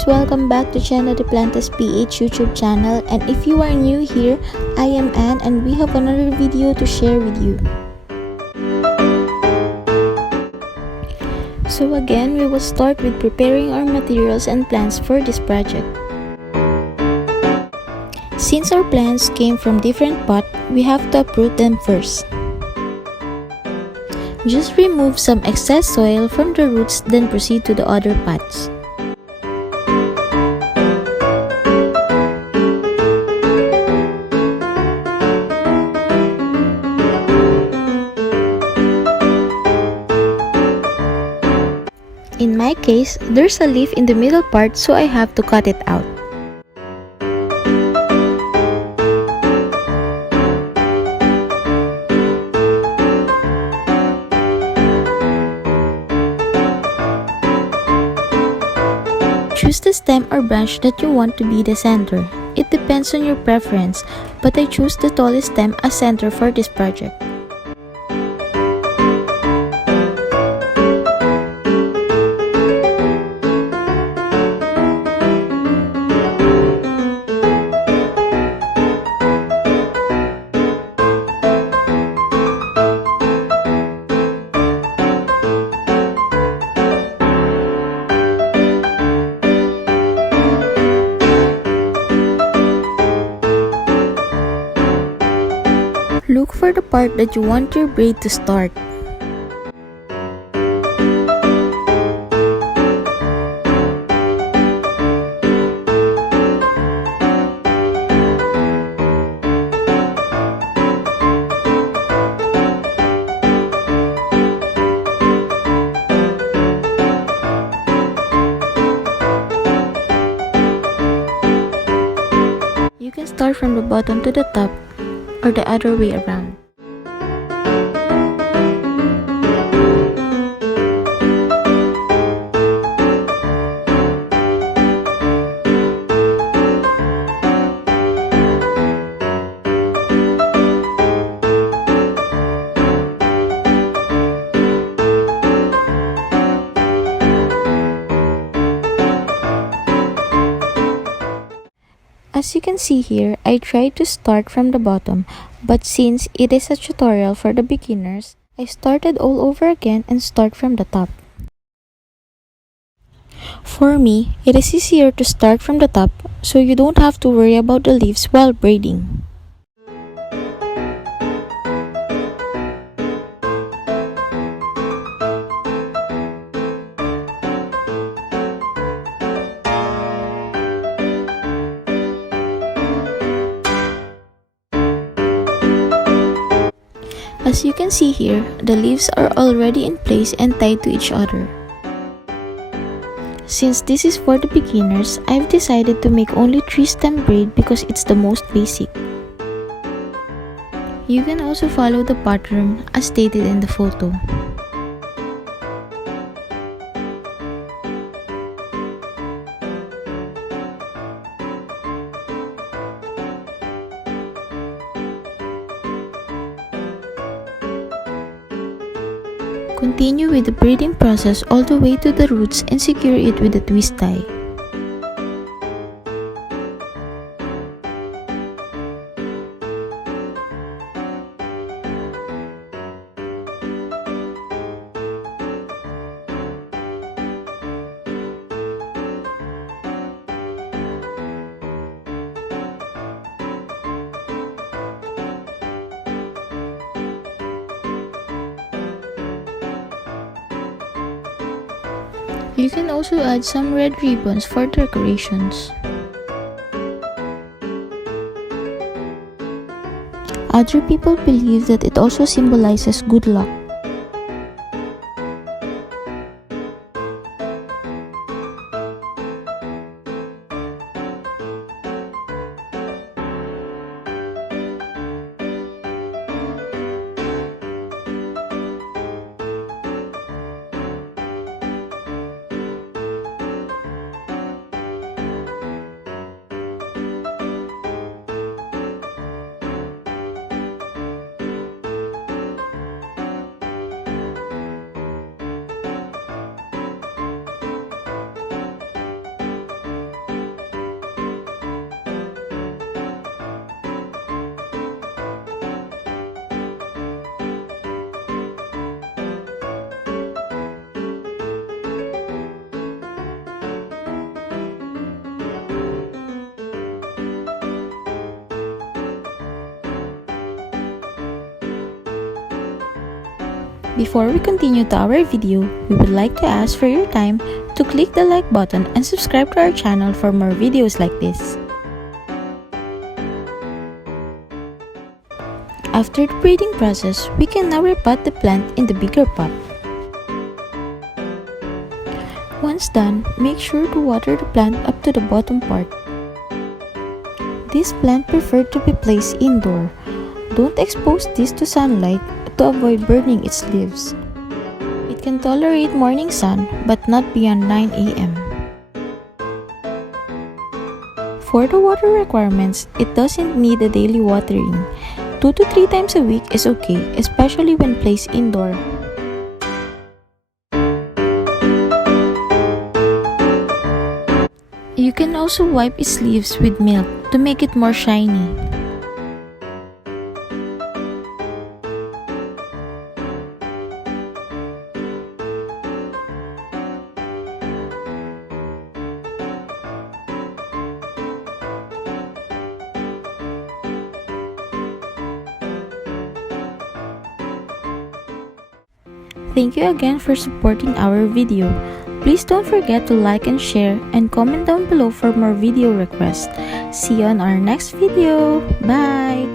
guys, welcome back to Channel de Plantas PH YouTube channel, and if you are new here, I am Anne and we have another video to share with you. So again, we will start with preparing our materials and plants for this project. Since our plants came from different pots, we have to uproot them first. Just remove some excess soil from the roots, then proceed to the other pots. In my case, there's a leaf in the middle part, so I have to cut it out. Choose the stem or branch that you want to be the center. It depends on your preference, but I choose the tallest stem as center for this project. Look for the part that you want your braid to start. You can start from the bottom to the top, or the other way around. As you can see here, I tried to start from the bottom, but since it is a tutorial for the beginners, I started all over again and start from the top. For me, it is easier to start from the top, so you don't have to worry about the leaves while braiding. As you can see here, the leaves are already in place and tied to each other. Since this is for the beginners, I've decided to make only 3-stem braid because it's the most basic. You can also follow the pattern as stated in the photo. Continue with the braiding process all the way to the roots and secure it with a twist tie. You can also add some red ribbons for decorations. Other people believe that it also symbolizes good luck. Before we continue to our video, we would like to ask for your time to click the like button and subscribe to our channel for more videos like this. After the breeding process, we can now repot the plant in the bigger pot. Once done, make sure to water the plant up to the bottom part. This plant preferred to be placed indoor. Don't expose this to sunlight to avoid burning its leaves. It can tolerate morning sun but not beyond 9 a.m. For the water requirements, it doesn't need a daily watering. 2 to 3 times a week is okay, especially when placed indoor. You can also wipe its leaves with milk to make it more shiny. Thank you again for supporting our video. Please don't forget to like and share and comment down below for more video requests. See you on our next video. Bye!